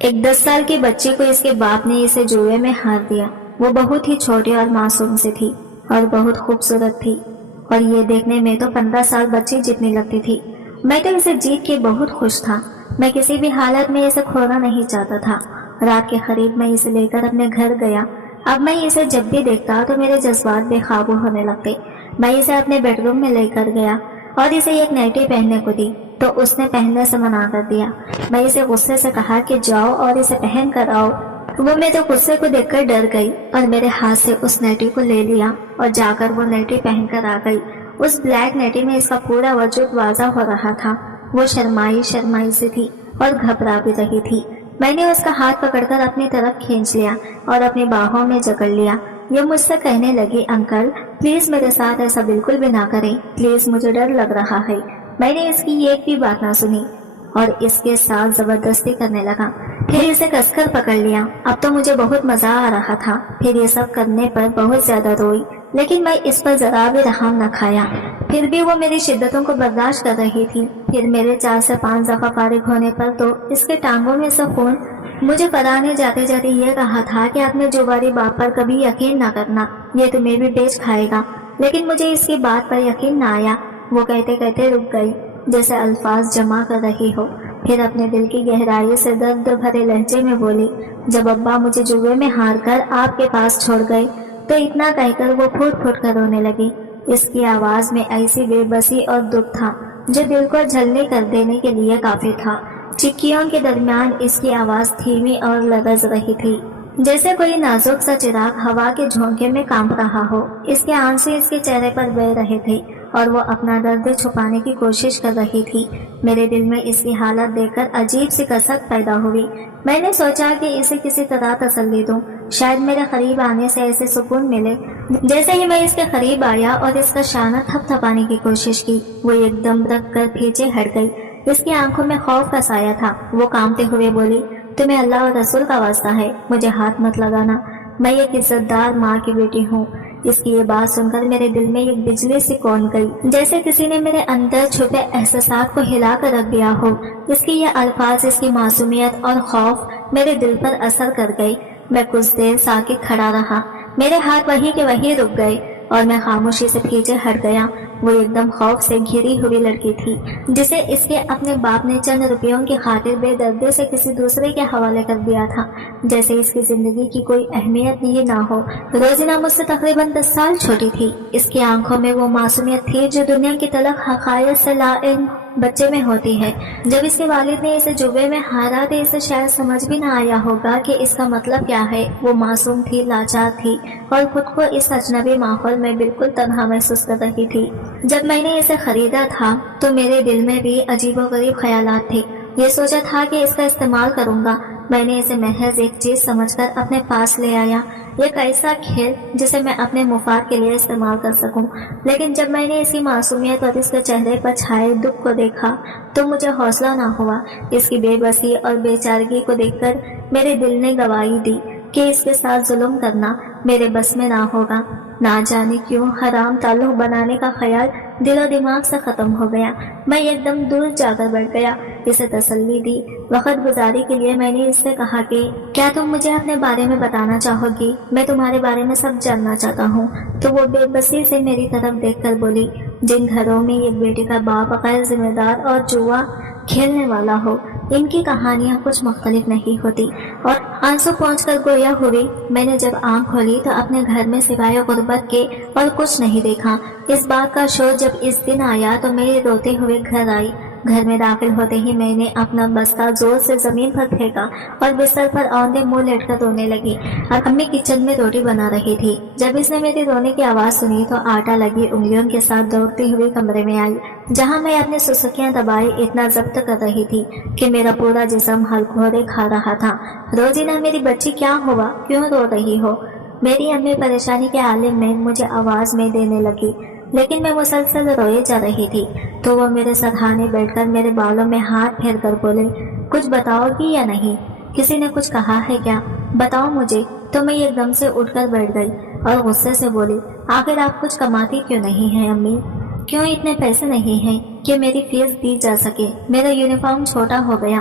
ایک 10 سال کی بچی کو اس کے باپ نے اسے جوئے میں ہار دیا۔ وہ بہت ہی چھوٹی اور معصوم سی تھی اور بہت خوبصورت تھی، اور یہ دیکھنے میں تو 15 سال بچی جتنی لگتی تھی۔ میں تو اسے جیت کے بہت خوش تھا۔ میں کسی بھی حالت میں اسے کھونا نہیں چاہتا تھا۔ رات کے قریب میں اسے لے کر اپنے گھر گیا۔ اب میں اسے جب بھی دیکھتا تو میرے جذبات بے قابو ہونے لگتے۔ میں اسے اپنے بیڈ روم میں لے کر گیا اور اسے ایک نائٹی پہننے کو دی تو اس نے پہننے سے منع کر دیا۔ میں اسے غصے سے کہا کہ جاؤ اور اسے پہن کر آؤ۔ وہ میرے غصے کو دیکھ کر ڈر گئی اور میرے ہاتھ سے اس نائٹی کو لے لیا اور جا کر وہ نائٹی پہن کر آ گئی۔ اس بلیک نائٹی میں اس کا پورا وجود واضح ہو رہا تھا۔ وہ شرمائی سی تھی اور گھبرا بھی رہی تھی۔ میں نے اس کا ہاتھ پکڑ کر اپنی طرف کھینچ لیا اور اپنی باہوں میں جکڑ لیا۔ یہ مجھ سے کہنے لگی، انکل پلیز میرے ساتھ ایسا بالکل بھی نہ کریں، پلیز مجھے ڈر لگ رہا ہے۔ میں نے اس کی ایک بھی بات نہ سنی اور اس کے ساتھ زبردستی کرنے لگا۔ پھر اسے کس کر پکڑ لیا۔ اب تو مجھے بہت مزہ آ رہا تھا۔ پھر یہ سب کرنے پر بہت زیادہ روئی، لیکن میں اس پر ذرا بھی رحم نہ کھایا۔ پھر بھی وہ میری شدتوں کو برداشت کر رہی تھی۔ پھر میرے 4 سے 5 دفعہ فارغ ہونے پر تو اس کے ٹانگوں میں سے خون۔ مجھے پتا نے جاتے جاتے یہ کہا تھا کہ اپنے جواری باپ پر کبھی یقین نہ کرنا، یہ تمہیں بھی بیچ کھائے گا، لیکن مجھے اس کی بات پر یقین نہ آیا۔ وہ کہتے کہتے رک گئی، جیسے الفاظ جمع کر رہی ہو۔ پھر اپنے دل کی گہرائی سے درد بھرے لہجے میں بولی، جب ابا مجھے جوئے میں ہار کر آپ کے پاس چھوڑ گئے تو اتنا کہہ کر وہ پھوٹ پھوٹ کر رونے لگی۔ اس کی آواز میں ایسی بے بسی اور دکھ تھا جو دل کو جھلنے کر دینے کے لیے کافی تھا۔ چکیوں کے درمیان اس کی آواز دھیمی اور لرز رہی تھی، جیسے کوئی نازک سا چراغ ہوا کے جھونکے میں کانپ رہا ہو۔ اس کے آنسو اس کے چہرے پر بہہ رہے تھے اور وہ اپنا درد چھپانے کی کوشش کر رہی تھی۔ میرے دل میں اس کی حالت دیکھ کر عجیب سی کسک پیدا ہوئی۔ میں نے سوچا کہ اسے کسی طرح تسلی دوں، شاید میرے قریب آنے سے ایسے سکون ملے۔ جیسے ہی میں اس کے قریب آیا اور اس کا شانہ تھپ تھپانے کی کوشش کی، وہ ایک دم رکھ کر پیچھے ہٹ گئی۔ اس کی آنکھوں میں خوف کا سایہ تھا۔ وہ کانپتے ہوئے بولی، تمہیں اللہ اور رسول کا واسطہ ہے، مجھے ہاتھ مت لگانا، میں ایک عزت دار ماں کی بیٹی ہوں۔ اس کی یہ بات سن کر میرے دل میں ایک بجلی سی کون گئی، جیسے کسی نے میرے اندر چھپے احساسات کو ہلا کر رکھ دیا ہو۔ اس کی یہ الفاظ، اس کی معصومیت اور خوف میرے دل پر اثر کر گئے۔ میں کچھ دیر ساکت کھڑا رہا، میرے ہاتھ وہیں کے وہیں رک گئے اور میں خاموشی سے پیچھے ہٹ گیا۔ وہ ایک دم خوف سے گھری ہوئی لڑکی تھی جسے اس کے اپنے باپ نے چند روپیوں کی خاطر بے دردی سے کسی دوسرے کے حوالے کر دیا تھا، جیسے اس کی زندگی کی کوئی اہمیت ہی نہ ہو۔ روزینہ مجھ سے تقریباً 10 سال چھوٹی تھی۔ اس کی آنکھوں میں وہ معصومیت تھی جو دنیا کی تلخ حقائق سے لاعلم بچے میں ہوتی ہے۔ جب اس کے والد نے اسے جوئے میں ہارا تو اسے شاید سمجھ بھی نہ آیا ہوگا کہ اس کا مطلب کیا ہے۔ وہ معصوم تھی، لاچار تھی اور خود کو اس اجنبی ماحول میں بالکل تنہا محسوس کر رہی تھی۔ جب میں نے اسے خریدا تھا تو میرے دل میں بھی عجیب و غریب خیالات تھے۔ یہ سوچا تھا کہ اس کا استعمال کروں گا۔ میں نے اسے محض ایک چیز سمجھ کر اپنے پاس لے آیا، ایک ایسا کھیل جسے میں اپنے مفاد کے لیے استعمال کر سکوں۔ لیکن جب میں نے اس کی معصومیت اور اس کے چہرے پر چھائے دکھ کو دیکھا تو مجھے حوصلہ نہ ہوا۔ اس کی بے بسی اور بے چارگی کو دیکھ کر میرے دل نے گواہی دی کہ اس کے ساتھ ظلم کرنا میرے بس میں نہ ہوگا۔ نہ جانے کیوں حرام تعلق بنانے کا خیال دل و دماغ سے ختم ہو گیا۔ میں ایک دم دور جا کر بیٹھ گیا، اسے تسلی دی۔ وقت گزاری کے لیے میں نے اس سے کہا کہ کیا تم مجھے اپنے بارے میں بتانا چاہو گی؟ میں تمہارے بارے میں سب جاننا چاہتا ہوں۔ تو وہ بے بسی سے میری طرف دیکھ کر بولی، جن گھروں میں ایک بیٹی کا باپ غیر ذمہ دار اور جوا کھیلنے والا ہو، ان کی کہانیاں کچھ مختلف نہیں ہوتی۔ اور آنسو پہنچ کر گویا ہوئی۔ میں نے جب آنکھ کھولی تو اپنے گھر میں سوائے غربت کے اور کچھ نہیں دیکھا۔ اس بات کا شور جب اس دن آیا تو میں روتے ہوئے گھر آئی۔ گھر میں داخل ہوتے ہی میں نے اپنا بستہ زور سے زمین پر پھینکا اور بستر پر اوندے منہ لیٹ کر رونے لگی۔ امی کچن میں روٹی بنا رہی تھی۔ جب اس نے میری رونے کی آواز سنی تو آٹا لگی انگلیوں کے ساتھ دوڑتی ہوئی کمرے میں آئی، جہاں میں اپنی سسکیاں دبائے اتنا ضبط کر رہی تھی کہ میرا پورا جسم ہلکورے کھا رہا تھا۔ روزینہ میری بچی کیا ہوا؟ کیوں رو رہی ہو؟ میری امی پریشانی کے عالم میں مجھے آواز میں دینے لگی، لیکن میں مسلسل روئے جا رہی تھی۔ تو وہ میرے سرہانے بیٹھ کر میرے بالوں میں ہاتھ پھیر کر بولے، کچھ بتاؤ گی یا نہیں؟ کسی نے کچھ کہا ہے کیا؟ بتاؤ مجھے۔ تو میں ایک دم سے اٹھ کر بیٹھ گئی اور غصے سے بولی، آخر آپ کچھ کماتی کیوں نہیں ہیں امی؟ क्यों इतने पैसे नहीं हैं कि मेरी फीस दी जा सके। मेरा यूनिफॉर्म छोटा हो गया,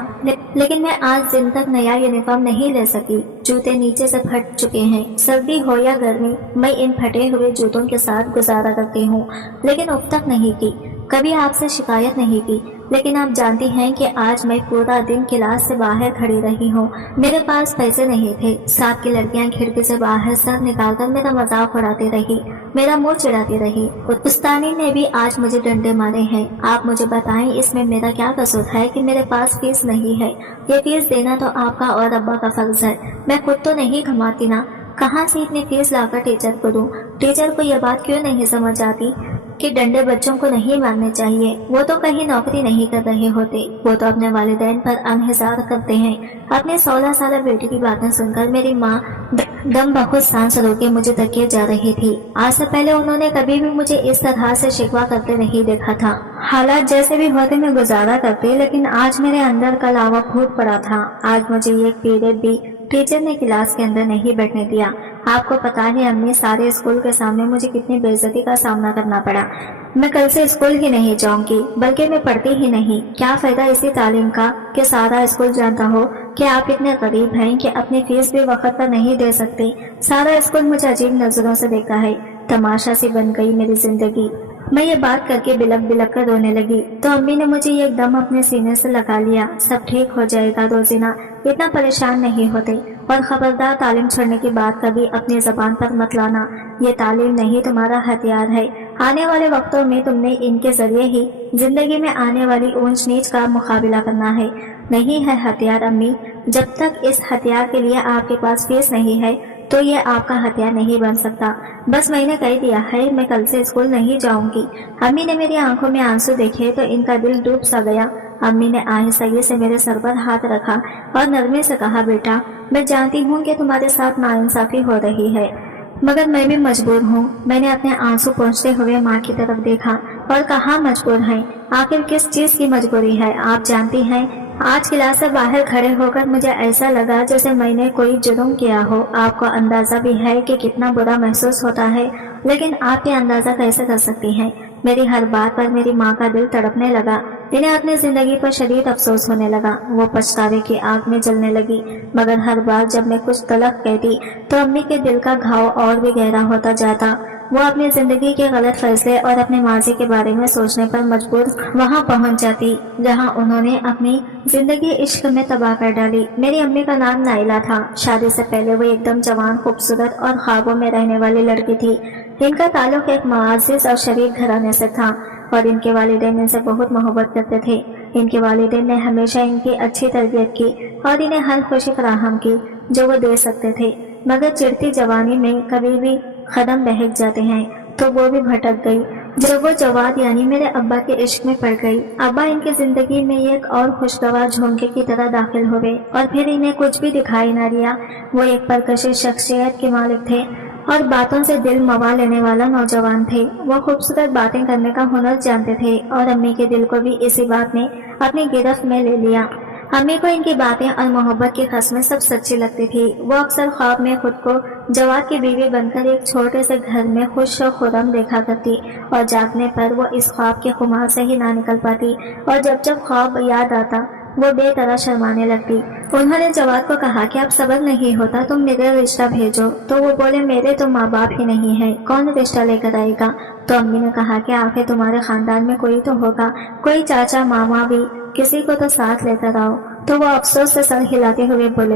लेकिन मैं आज दिन तक नया यूनिफॉर्म नहीं ले सकी। जूते नीचे से फट चुके हैं। सर्दी हो या गर्मी, मैं इन फटे हुए जूतों के साथ गुजारा करती हूँ, लेकिन उफ तक नहीं की। कभी आपसे शिकायत नहीं की, लेकिन आप जानती हैं कि आज मैं पूरा दिन क्लास से बाहर खड़ी रही हूँ। मेरे पास पैसे नहीं थे। साथ की लड़कियां खिड़की से बाहर सर निकालकर मेरा मजाक उड़ाती रही, मेरा मुंह चिढ़ाती रही। उस्तानी ने भी आज मुझे डंडे मारे हैं। आप मुझे बताएं, इसमें मेरा क्या कसूर है कि मेरे पास फीस नहीं है। ये फीस देना तो आपका और अब्बा का फर्ज है। मैं खुद तो नहीं कमाती ना, कहाँ से इतनी फीस लाकर टीचर को दूं? टीचर को यह बात क्यों नहीं समझ आती कि डंडे बच्चों को नहीं मारने चाहिए। वो तो कहीं नौकरी नहीं कर रहे होते, वो तो अपने वालिदैन पर अनहिसार करते हैं। अपने 16 साल बेटी की बातें सुनकर मेरी माँ दम बहुत सांस रोके मुझे तकिए जा रही थी। आज से पहले उन्होंने कभी भी मुझे इस तरह से शिकवा करते नहीं देखा था। हालात जैसे भी होते मैं गुजारा करती, लेकिन आज मेरे अंदर का लावा फूट पड़ा था। आज मुझे एक पीरियड भी टीचर ने क्लास के अंदर नहीं बैठने दिया। आपको पता है अम्मी, सारे स्कूल के सामने मुझे कितनी बेइज्जती का सामना करना पड़ा। मैं कल से स्कूल ही नहीं जाऊंगी, बल्कि मैं पढ़ती ही नहीं। क्या फायदा इसी तालीम का कि सारा स्कूल जानता हो कि आप इतने गरीब हैं कि अपनी फीस भी वक्त पर नहीं दे सकते। सारा स्कूल मुझे अजीब नजरों से देखता है। तमाशा सी बन गई मेरी जिंदगी। मैं ये बात करके बिलक बिलक कर रोने लगी तो अम्मी ने मुझे एकदम अपने सीने से लगा लिया। सब ठीक हो जाएगा रोजीना, इतना परेशान नहीं होते। और खबरदार, तालीम छोड़ने की बात कभी अपनी जबान पर मत लाना। ये तालीम नहीं, तुम्हारा हथियार है। आने वाले वक्तों में तुमने इनके जरिए ही जिंदगी में आने वाली ऊंच नीच का मुकाबला करना है। नहीं है हथियार अम्मी, जब तक इस हथियार के लिए आपके पास फीस नहीं है तो ये आपका हथियार नहीं बन सकता। बस मैंने कह दिया है, मैं कल से स्कूल नहीं जाऊंगी। अम्मी ने मेरी आंखों में आंसू देखे तो इनका दिल डूब सा गया। अम्मी ने आहिस्ता से मेरे सर पर हाथ रखा और नरमी से कहा, बेटा, मैं जानती हूँ कि तुम्हारे साथ नाइंसाफी हो रही है, मगर मैं भी मजबूर हूँ। मैंने अपने आंसू पोंछते हुए माँ की तरफ देखा और कहा, मजबूर हैं? आखिर किस चीज की मजबूरी है? आप जानती हैं, आज क्लास से बाहर खड़े होकर मुझे ऐसा लगा जैसे मैंने कोई जुर्म किया हो। आपको अंदाजा भी है कि कितना बुरा महसूस होता है, लेकिन आप ये अंदाजा कैसे कर सकती हैं? मेरी हर बात पर मेरी माँ का दिल तड़पने लगा। इन्हें अपनी जिंदगी पर शदीद अफसोस होने लगा। वो पछतावे की आग में जलने लगी। मगर हर बार जब मैं कुछ तलक कहती तो अम्मी के दिल का घाव और भी गहरा होता जाता। वो अपनी जिंदगी के गलत फैसले और अपने माजी के बारे में सोचने पर मजबूर वहां पहुंच जाती जहां उन्होंने अपनी जिंदगी इश्क में तबाह कर डाली। मेरी अम्मी का नाम नाइला था। शादी से पहले वो एकदम जवान, खूबसूरत और ख्वाबों में रहने वाली लड़की थी। इनका ताल्लुक एक मुअज़्ज़िज़ और शरीफ घराने से था और इनके वालिदैन इनसे बहुत मोहब्बत करते थे। इनके वालिदैन ने हमेशा इनकी अच्छी तरबियत की और इन्हें हर खुशी फराहम की जो वो दे सकते थे। मगर चिढ़ती जवानी में कभी भी कदम बहक जाते हैं तो वो भी भटक गई जब वो जवाद यानी मेरे अब्बा के इश्क में पड़ गई। अब्बा इनकी जिंदगी में एक और खुशगवार झोंके की तरह दाखिल हो गए और फिर इन्हें कुछ भी दिखाई न दिया। वो एक परकशिश शख्सियत के मालिक थे और बातों से दिल मवा लेने वाला नौजवान थे। वो खूबसूरत बातें करने का हुनर जानते थे और अम्मी के दिल को भी इसी बात ने अपनी गिरफ्त में ले लिया। अम्मी को इनकी बातें और मोहब्बत की कस्में सब सच्ची लगती थी। वो अक्सर ख्वाब में खुद को जवाद की बीवी बनकर एक छोटे से घर में खुश और खुर्रम देखा करती और जागने पर वो इस ख्वाब के खुमार से ही ना निकल पाती और जब जब ख्वाब याद आता वो बेतरह शर्माने लगती। उन्होंने जवाद को कहा कि अब सब्र नहीं होता, तुम मेरा रिश्ता भेजो। तो वो बोले, मेरे तो माँ बाप ही नहीं है, कौन रिश्ता लेकर आएगा? तो अम्मी ने कहा कि आखिर तुम्हारे खानदान में कोई तो होगा, कोई चाचा मामा भी, किसी को तो साथ लेकर आओ। तो वो अफसोस से सर हिलाते हुए बोले,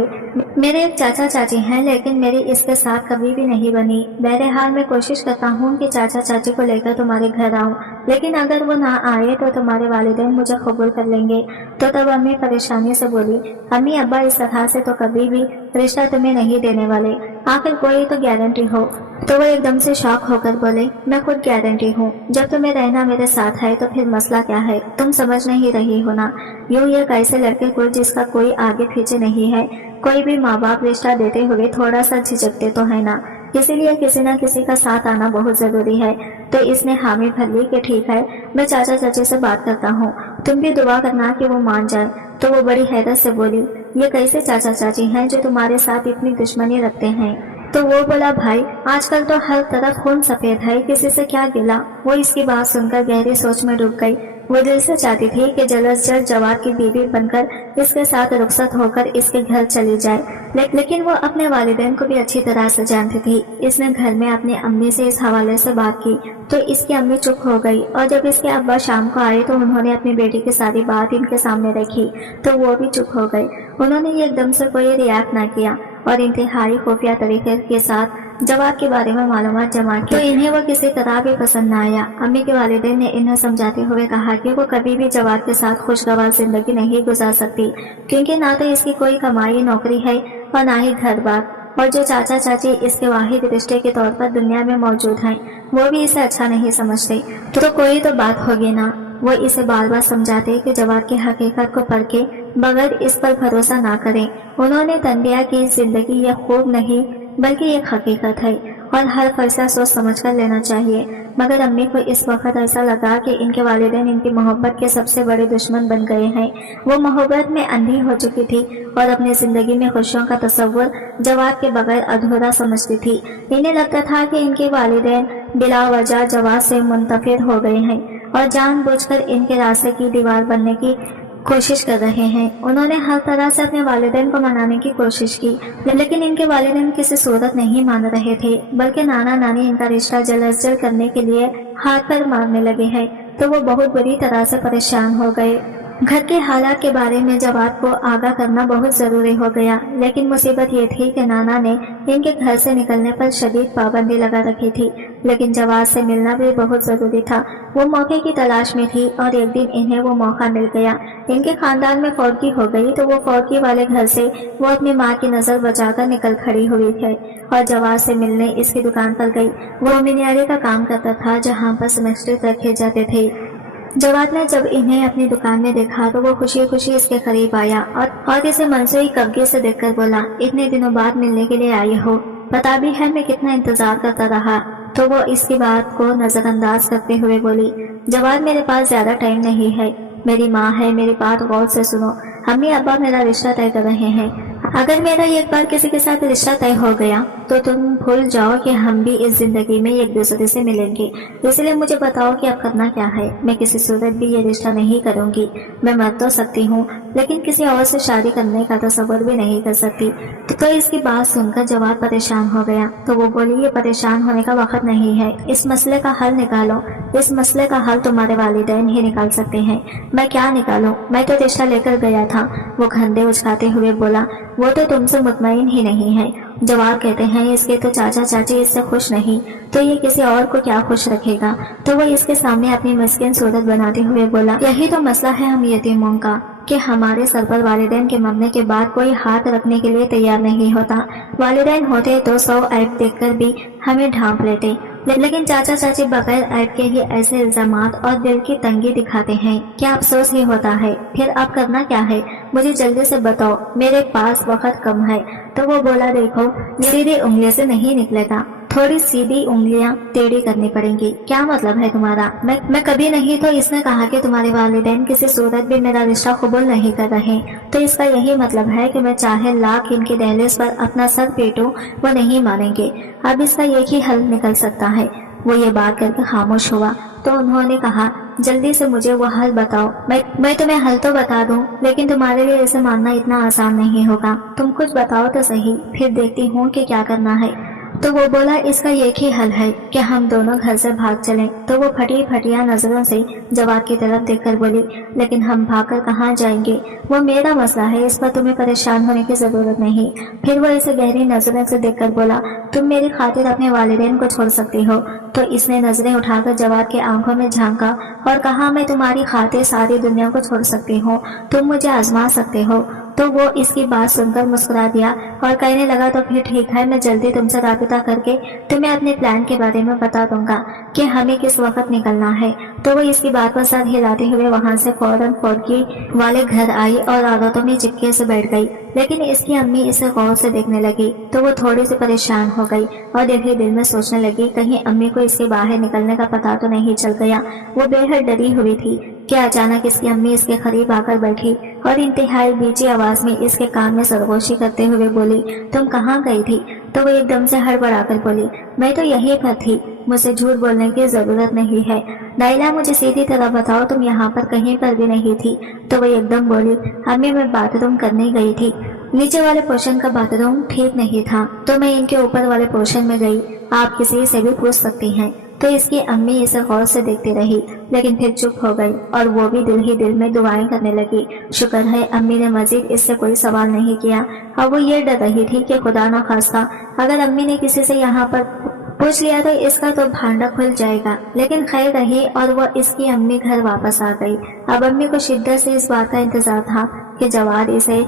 मेरे एक चाचा चाची हैं, लेकिन मेरी इसके साथ कभी भी नहीं बनी। बहरहाल मैं कोशिश करता हूँ कि चाचा चाची को लेकर तुम्हारे घर आऊँ, लेकिन अगर वो ना आए तो तुम्हारे वालिदैन मुझे कबूल कर लेंगे। तो तब अम्मी परेशानी से बोली, अम्मी अब्बा इस तरह से तो कभी भी रिश्ता तुम्हें नहीं देने वाले, आखिर कोई तो गारंटी हो। तो वो एकदम से शॉक होकर बोले, मैं खुद गारंटी हूँ। जब तुम्हें रहना मेरे साथ है तो फिर मसला क्या है? तुम समझ नहीं रही हो ना? यूं एक ऐसे लड़के को जिसका कोई आगे पीछे नहीं है, कोई भी माँ बाप रिश्ता देते हुए थोड़ा सा झिझकते तो है ना, इसीलिए किसी न किसी का साथ आना बहुत जरूरी है। तो इसने हामी भर ली कि ठीक है, मैं चाचा चाची से बात करता हूँ, तुम भी दुआ करना कि वो मान जाए। तो वो बड़ी हैरत से बोली, ये कैसे चाचा चाची हैं जो तुम्हारे साथ इतनी दुश्मनी रखते हैं? तो वो बोला, भाई आजकल तो हर तरफ खून सफेद है, किसी से क्या गिला। वो इसकी बात सुनकर गहरी सोच में डूब गई। वो दिल से चाहती थी कि जल्द से जल्द जवाद की बीवी बनकर इसके साथ रुखसत होकर इसके घर चली जाए, लेकिन वो अपने वालिदैन को भी अच्छी तरह से जानती थी। इसने घर में अपनी अम्मी से इस हवाले से बात की तो इसकी अम्मी चुप हो गई, और जब इसके अब्बा शाम को आए तो उन्होंने अपनी बेटी की सारी बात इनके सामने रखी तो वो भी चुप हो गए। उन्होंने एकदम से कोई रिएक्ट न किया और इंतहाई खुफिया तरीके के साथ जवाद के बारे में मालूमात जमा की, तो इन्हें वो किसी तरह भी पसंद न आया। अम्मी के वालिदैन ने इन्हें समझाते हुए कहा कि वो कभी भी जवाद के साथ खुशगवार जिंदगी नहीं गुजार सकती, क्योंकि ना तो इसकी कोई कमाई नौकरी है और ना ही घर बार, और जो चाचा चाची इसके वाहिद रिश्ते के तौर पर दुनिया में मौजूद हैं वो भी इसे अच्छा नहीं समझते। तो कोई तो बात होगी ना। वो इसे बार बार समझाते कि जवाद की हकीकत को पढ़ के बगैर इस पर भरोसा ना करें। उन्होंने तंबिया की जिंदगी ये खूब नहीं बल्कि एक हकीकत है और हर फैसला सोच समझ कर लेना चाहिए। मगर अम्मी को इस वक्त ऐसा लगा कि इनके वालिदैन इनकी मोहब्बत के सबसे बड़े दुश्मन बन गए हैं। वो मोहब्बत में अंधी हो चुकी थी और अपनी जिंदगी में खुशियों का तस्वुर जवाद के बगैर अधूरा समझती थी। इन्हें लगता था कि इनके वालिदैन बिला वजह जवाद से मुंतफिर हो गए हैं और जानबूझकर इनके रास्ते की दीवार बनने की कोशिश कर रहे हैं। उन्होंने हर तरह से अपने वालिदैन को मनाने की कोशिश की, लेकिन इनके वालिदैन किसी सूरत नहीं मान रहे थे, बल्कि नाना नानी इनका रिश्ता जल्द अज जल्द करने के लिए हाथ पर मारने लगे हैं। तो वो बहुत बुरी तरह से परेशान हो गए। घर के हालात के बारे में जवाद को आगाह करना बहुत जरूरी हो गया, लेकिन मुसीबत ये थी कि नाना ने इनके घर से निकलने पर शदीद पाबंदी लगा रखी थी। लेकिन जवाद से मिलना भी बहुत जरूरी था। वो मौके की तलाश में थी और एक दिन इन्हें वो मौका मिल गया। इनके खानदान में फौरगी हो गई तो वो फौरगी वाले घर से वो अपनी माँ की नजर बचाकर निकल खड़ी हुई थी और जवाद से मिलने इसकी दुकान पर गई। वो मिनियारी का काम करता था जहाँ पर सेमेस्टर रखे जाते थे। जवाद ने जब इन्हें अपनी दुकान में देखा तो वो खुशी खुशी इसके करीब आया और इसे मनसूई कब्जे से देखकर बोला, इतने दिनों बाद मिलने के लिए आई हो, पता भी है मैं कितना इंतजार करता रहा। तो वो इसकी बात को नजरअंदाज करते हुए बोली, जवाद मेरे पास ज्यादा टाइम नहीं है, मेरी माँ है, मेरी बात गौर से सुनो। अम्मी अब्बा मेरा रिश्ता तय कर रहे हैं। अगर मेरा एक बार किसी के साथ रिश्ता तय हो गया तो तुम भूल जाओ कि हम भी इस जिंदगी में एक दूसरे से मिलेंगे। इसलिए मुझे बताओ कि अब करना क्या है। मैं किसी सूरत भी ये रिश्ता नहीं करूंगी। मैं मर तो सकती हूँ लेकिन किसी और से शादी करने का तसव्वुर भी नहीं कर सकती। तो इसकी बात सुनकर जवाद परेशान हो गया। तो वो बोली, ये परेशान होने का वक्त नहीं है, इस मसले का हल निकालो। इस मसले का हल तुम्हारे वालिदैन ही निकाल सकते हैं। मैं क्या निकालूं? मैं तो रिश्ता लेकर गया था। वो घंधे उचकाते हुए बोला, वो तो तुमसे मुतमईन ही नहीं है। जवाब कहते हैं, इसके तो चाचा चाची इससे खुश नहीं तो ये किसी और को क्या खुश रखेगा। तो वो इसके सामने अपनी मस्किन सूरत बनाते हुए बोला, यही तो मसला है हम यतीमों का कि हमारे सर पर वालिदैन के मरने के बाद कोई हाथ रखने के लिए तैयार नहीं होता। वालिदैन होते तो 100 ऐब देखकर भी हमें ढांप लेते, लेकिन चाचा चाची बगैर ऐब के ही ऐसे इल्जामात और दिल की तंगी दिखाते हैं। क्या अफसोस ही होता है। फिर अब करना क्या है, मुझे जल्दी से बताओ, मेरे पास वक्त कम है। तो वो बोला, देखो सीधी उंगलियों से नहीं निकलेगा, थोड़ी सीधी उंगलियां टेढ़ी करनी पड़ेंगी। क्या मतलब है तुम्हारा? मैं कभी नहीं। तो इसने कहा कि तुम्हारे वालिदैन किसी सूरत भी मेरा रिश्ता कबूल नहीं कर रहे, तो इसका यही मतलब है कि मैं चाहे लाख इनकी दहलीज पर अपना सर पीटूं वो नहीं मानेंगे। अब इसका एक ही हल निकल सकता है। वो ये बात करके खामोश हुआ। तो उन्होंने कहा, जल्दी से मुझे वो हल बताओ। मैं तुम्हें हल तो बता दूं, लेकिन तुम्हारे लिए इसे मानना इतना आसान नहीं होगा। तुम कुछ बताओ तो सही, फिर देखती हूँ कि क्या करना है। तो वो बोला, इसका एक ही हल है कि हम दोनों घर से भाग चलें। तो वो फटी फटिया नजरों से जवाब की तरफ देखकर बोली, लेकिन हम भागकर कहाँ जाएंगे? वो मेरा मसला है, इस पर तुम्हें परेशान होने की जरूरत नहीं। फिर वो इसे गहरी नजरों से देखकर बोला, तुम मेरी खातिर अपने वालिदैन को छोड़ सकती हो। तो इसने नजरें उठाकर जवाब के आंखों में झांका और कहा, मैं तुम्हारी खातिर सारी दुनिया को छोड़ सकती हूँ, तुम मुझे आजमा सकते हो। तो वो इसकी बात सुनकर मुस्कुरा दिया और कहने लगा, तो फिर ठीक है, मैं जल्दी तुमसे राबिता करके तुम्हें अपने प्लान के बारे में बता दूंगा कि हमें किस वक्त निकलना है। तो वो इसकी बात पर सर हिलाते हुए वहां से फौरन फौरगी वाले घर आई और आदतों में चिपके से बैठ गई। लेकिन इसकी अम्मी इसे गौर से देखने लगी तो वो थोड़ी सी परेशान हो गई और दिल दिल में सोचने लगी, कहीं अम्मी को इसके बाहर निकलने का पता तो नहीं चल गया। वो बेहद डरी हुई थी कि अचानक इसकी अम्मी इसके करीब आकर बैठी और इंतहाई बीची आवाज में इसके कान में सरगोशी करते हुए बोली, तुम कहाँ गई थी? तो वो एकदम से हड़बड़ा कर बोली, मैं तो यहीं पर थी, मुझे झूठ बोलने की जरूरत नहीं है। नाइला, मुझे सीधी तरह बताओ, तुम यहाँ पर कहीं पर भी नहीं थी। तो वो एकदम बोली, अम्मी मैं बाथरूम करने गई थी, नीचे वाले पोर्शन का बाथरूम ठीक नहीं था तो मैं इनके ऊपर वाले पोर्शन में गई, आप किसी से भी पूछ सकती हैं। तो इसकी अम्मी इसे गौर से देखती रही, लेकिन फिर चुप हो गई और वो भी दिल ही दिल में दुआएं करने लगी। शुक्र है अम्मी ने मजीद इससे कोई सवाल नहीं किया। अब वो ये डर रही थी कि खुदा न खास्ता अगर अम्मी ने किसी से यहाँ पर पूछ लिया तो इसका तो भांडा खुल जाएगा। लेकिन खैर रही और वो इसकी अम्मी घर वापस आ गई। अब अम्मी को शिद्दत से इस बात का इंतजार था कि जवाद इसे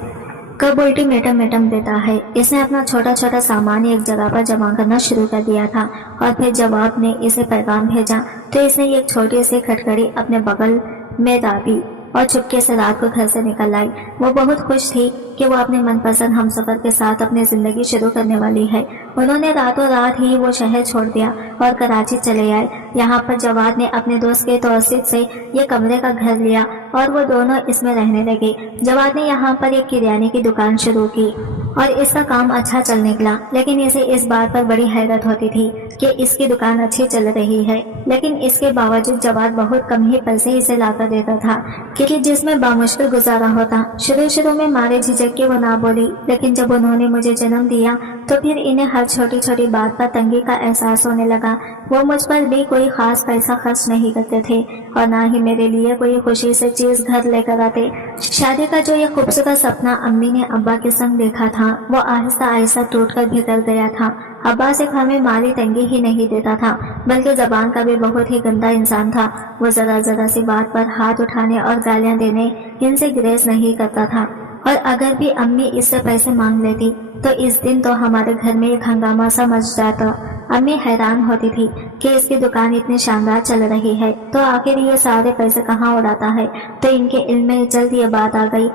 कब अल्टीमेटम देता है। इसने अपना छोटा छोटा सामान एक जगह पर जमा करना शुरू कर दिया था और फिर जवाब ने इसे पैगाम भेजा तो इसने एक छोटी सी खटखड़ी अपने बगल में दाबी और चुपके से रात को घर से निकल आई। वो बहुत खुश थी कि वो अपने मनपसंद हमसफर के साथ अपनी जिंदगी शुरू करने वाली है। उन्होंने रातों रात ही वो शहर छोड़ दिया और कराची चले आए। यहाँ पर जवाद ने अपने दोस्त के तौसीत से ये कमरे का घर लिया और वो दोनों इसमें रहने लगे। जवाद ने यहाँ पर एक किराने की दुकान शुरू की और इसका काम अच्छा चल निकला, लेकिन इसे इस बात पर बड़ी हैरत होती थी कि इसकी दुकान अच्छी चल रही है, लेकिन इसके बावजूद जवाद बहुत कम ही पैसे इसे लाकर देता था क्योंकि जिसमें बामुश्किल गुजारा होता। शुरू में मारे झिझक के वो ना बोली, लेकिन जब उन्होंने मुझे जन्म दिया तो फिर इन्हें हर छोटी छोटी बात पर तंगी का एहसास होने लगा। वो मुझ पर भी कोई खास पैसा खर्च नहीं करते थे और ना ही मेरे लिए कोई खुशी से चीज घर लेकर आते। शादी का जो ये खूबसूरत सपना अम्मी ने अब्बा के संग देखा था वो आहिस्ता आहिस्ता टूटकर भीतर गया था। अब्बा सिर्फ हमें माली तंगी ही नहीं देता था बल्कि जबान का भी बहुत ही गंदा इंसान था। वो जरा सी बात पर हाथ उठाने और गालियां देने इनसे ग्रेस नहीं करता था और अगर भी अम्मी इससे पैसे मांग लेती तो इस दिन तो हमारे घर में एक हंगामा सा मच जाता। अम्मी हैरान होती थी कि इसकी दुकान इतनी शानदार चल रही है तो आखिर ये सारे पैसे कहाँ उड़ाता है। तो इनके इल्म में जल्द ये बात आ गई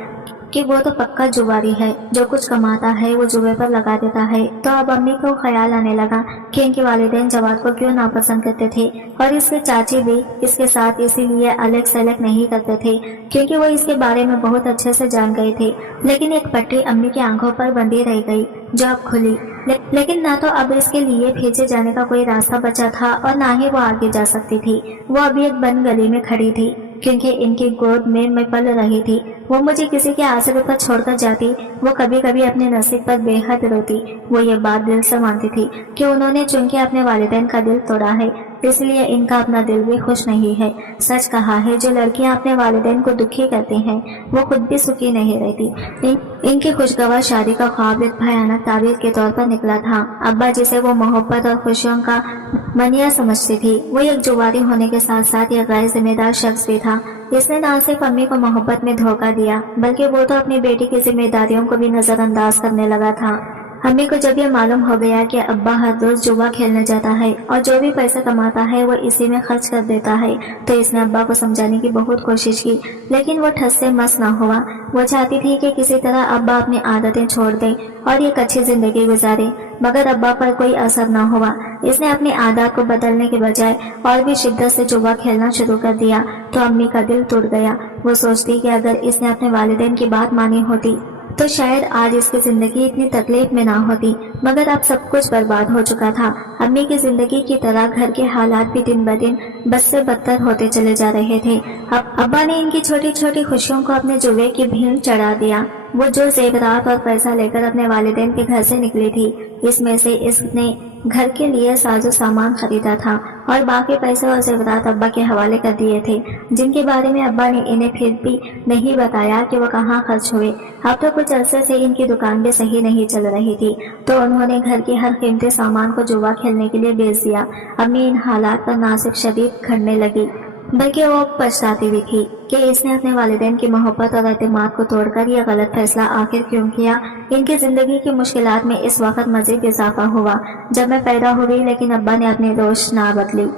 कि वो तो पक्का जुआरी है, जो कुछ कमाता है वो जुए पर लगा देता है। तो अब अम्मी को ख्याल आने लगा कि इनके वालिदैन जवाद को क्यों नापसंद करते थे और इसके चाची भी इसके साथ इसीलिए अलग सलग नहीं करते थे क्योंकि वो इसके बारे में बहुत अच्छे से जान गए थे। लेकिन एक पट्टी अम्मी की आंखों पर बंधी रह गई जो अब खुली, लेकिन ना तो अब इसके लिए भेजे जाने का कोई रास्ता बचा था और ना ही वो आगे जा सकती थी। वो अभी एक बंद गली में खड़ी थी क्योंकि इनकी गोद में मैं पल रही थी। वो मुझे किसी के आसरे पर छोड़कर जाती। वो कभी कभी अपने नसीब पर बेहद रोती। वो ये बात दिल से मानती थी कि उन्होंने चुनके अपने वालिदैन का दिल तोड़ा है, इसलिए इनका अपना दिल भी खुश नहीं है। सच कहा है, जो लड़कियां अपने वालिदैन को दुखी करती हैं वो खुद भी सुखी नहीं रहती। इनकी खुशगवार शादी का ख्वाब एक भयानक ताबीर के तौर पर निकला था। अब्बा जिसे वो मोहब्बत और खुशियों का मनिया समझती थी वो एक जुआरी होने के साथ साथ एक गैर जिम्मेदार शख्स भी था। इसने ना सिर्फ अम्मी को मोहब्बत में धोखा दिया बल्कि वो तो अपनी बेटी की जिम्मेदारियों को भी नजरअंदाज करने लगा था। अम्मी को जब ये मालूम हो गया कि अब्बा हर रोज जुआ खेलने जाता है और जो भी पैसा कमाता है वो इसी में खर्च कर देता है तो इसने अब्बा को समझाने की बहुत कोशिश की, लेकिन वो ठस से मस न हुआ। वो चाहती थी कि किसी तरह अब्बा अपनी आदतें छोड़ दे और एक अच्छी जिंदगी गुजारे, मगर अब्बा पर कोई असर न हुआ। इसने अपनी आदत को बदलने के बजाय और भी शिद्दत से जुआ खेलना शुरू कर दिया तो अम्मी का दिल टूट गया। वो सोचती कि अगर इसने अपने वालिदैन की बात मानी होती तो शायद आज इसकी जिंदगी इतनी तकलीफ में ना होती, मगर अब सब कुछ बर्बाद हो चुका था। अम्मी की जिंदगी की तरह घर के हालात भी दिन ब दिन बद से बदतर होते चले जा रहे थे। अब अब्बा ने इनकी छोटी छोटी खुशियों को अपने जुए की भीड़ चढ़ा दिया। वो जो जेवरात और पैसा लेकर अपने वालिदैन के घर से निकली थी इसमें से इसने घर के लिए साजो सामान खरीदा था और बाकी पैसे और जेवरात अब्बा के हवाले कर दिए थे, जिनके बारे में अब्बा ने इन्हें फिर भी नहीं बताया कि वो कहाँ खर्च हुए। अब तो कुछ अरसे से इनकी दुकान भी सही नहीं चल रही थी तो उन्होंने घर के हर कीमती सामान को जुआ खेलने के लिए बेच दिया। अम्मी इन हालात पर ना सिर्फ शदीद खड़ने लगी बल्कि वो पछताती भी थी कि इसने अपने वालिदैन की मोहब्बत और एतमाद को तोड़कर यह गलत फैसला आखिर क्यों किया। इनकी जिंदगी की मुश्किलात में इस वक्त मजीद इजाफा हुआ जब मैं पैदा हुई, लेकिन अब्बा ने अपनी रोश ना बदली।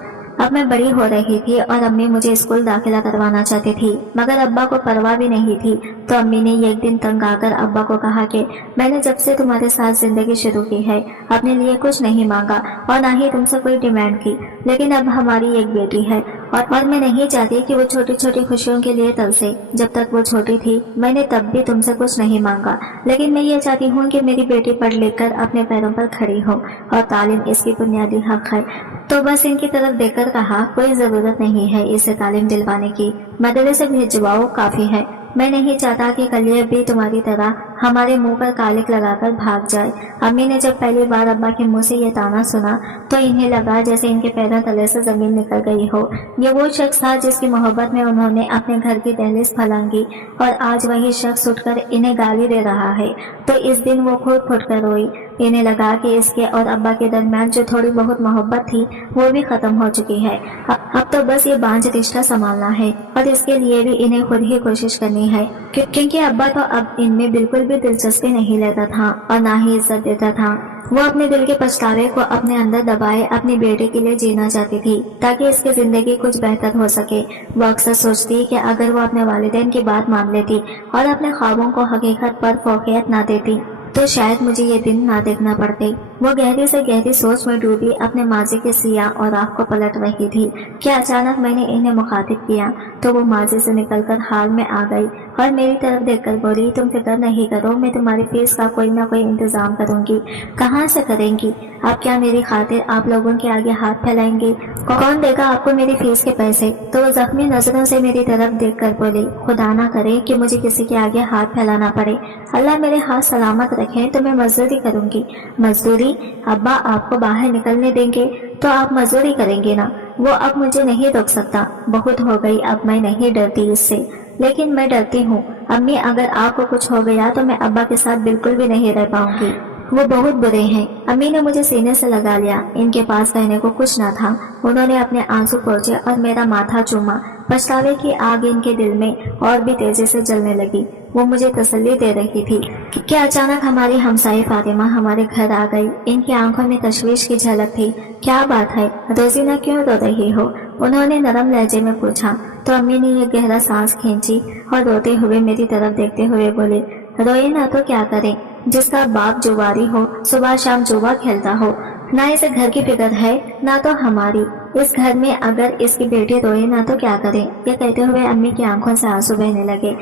अब मैं बड़ी हो रही थी और अम्मी मुझे स्कूल दाखिला करवाना चाहती थी, मगर अब्बा को परवाह भी नहीं थी। तो अम्मी ने एक दिन तंग आकर अब्बा को कहा कि मैंने जब से तुम्हारे साथ जिंदगी शुरू की है अपने लिए कुछ नहीं मांगा और ना ही तुमसे कोई डिमांड की, लेकिन अब हमारी एक बेटी है और मैं नहीं चाहती कि वो छोटी छोटी खुशियों के लिए तरसे। जब तक वो छोटी थी मैंने तब भी तुमसे कुछ नहीं मांगा, लेकिन मैं ये चाहती हूँ कि मेरी बेटी पढ़ लिख कर अपने पैरों पर खड़ी हो, और तालीम इसकी बुनियादी हक है। तो बस इनकी तरफ देखकर कहा, कोई जरूरत नहीं है इसे तालीम दिलवाने की, मदरसे भिजवाओ काफी है। मैं नहीं चाहता कि कल ये भी तुम्हारी तरह हमारे मुंह पर कालिक लगाकर भाग जाए। अम्मी ने जब पहली बार अब्बा के मुंह से ये ताना सुना तो इन्हें लगा जैसे इनके पैरों तले से जमीन निकल गई हो। ये वो शख्स था जिसकी मोहब्बत में उन्होंने अपने घर की दहलीज फलांगी, और आज वही शख्स उठकर इन्हें गाली दे रहा है। तो इस दिन वो खुद फुटकर रोई। इन्हें लगा कि इसके और अब्बा के दरमियान जो थोड़ी बहुत मोहब्बत थी वो भी खत्म हो चुकी है। अब तो बस ये बांझ रिश्ता संभालना है, और इसके लिए भी इन्हें खुद ही कोशिश करनी है, क्योंकि अब्बा तो अब इनमें बिल्कुल भी दिलचस्पी नहीं लेता था और ना ही इज्जत देता था। वो अपने दिल के पछतावे को अपने अंदर दबाए अपनी बेटे के लिए जीना चाहती थी, ताकि इसकी जिंदगी कुछ बेहतर हो सके। वो अक्सर सोचती कि अगर वो अपने वालिदैन की बात मान लेती और अपने ख्वाबों को हकीकत पर फोकियत ना देती तो शायद मुझे ये दिन ना देखना पड़ते। वो गहरी से गहरी सोच में डूबी अपने माजी के सिया और आँख को पलट रही थी कि अचानक मैंने इन्हें मुखातिब किया तो वो माजी से निकलकर हाल में आ गई और मेरी तरफ देखकर बोली, तुम फिक्र नहीं करो, मैं तुम्हारी फीस का कोई ना कोई इंतजाम करूंगी। कहाँ से करेंगी? आप क्या मेरी खातिर आप लोगों के आगे हाथ फैलाएंगे? कौन देगा आपको मेरी फीस के पैसे? तो वो जख्मी नजरों से मेरी तरफ देखकर बोली, खुदा ना करे कि मुझे किसी के आगे हाथ फैलाना पड़े। अल्लाह मेरे हाथ सलामत रखे तो मैं मजदूरी करूंगी। मजदूरी? अब्बा आपको बाहर निकलने देंगे तो आप मजदूरी करेंगे ना? वो अब मुझे नहीं रोक सकता। बहुत हो गई, अब मैं नहीं डरती इससे, लेकिन मैं डरती हूँ अम्मी, अगर आपको कुछ हो गया तो मैं अब्बा के साथ बिल्कुल भी नहीं रह पाऊंगी। वो बहुत बुरे हैं। अम्मी ने मुझे सीने से लगा लिया। इनके पास कहने को कुछ न था। उन्होंने अपने आंसू पोंछे और मेरा माथा चूमा। पछतावे की आग इनके दिल में और भी तेजी से जलने लगी। वो मुझे तसल्ली दे रही थी कि अचानक हमारी हमसाई फातिमा हमारे घर आ गई। इनकी आंखों में तशवीश की झलक थी। क्या बात है, रोजीना क्यों रो रही हो? उन्होंने नरम लहजे में पूछा। तो अम्मी ने एक गहरा सांस खींची और रोते हुए मेरी तरफ देखते हुए बोले, रोए ना तो क्या करें, जिसका बाप जुवारी हो, सुबह शाम जुआ खेलता हो, ना इसे घर की फिक्र है ना तो हमारी। इस घर में अगर इसकी बेटी रोए ना तो क्या करें? ये कहते हुए अम्मी की आंखों से आंसू बहने लगे।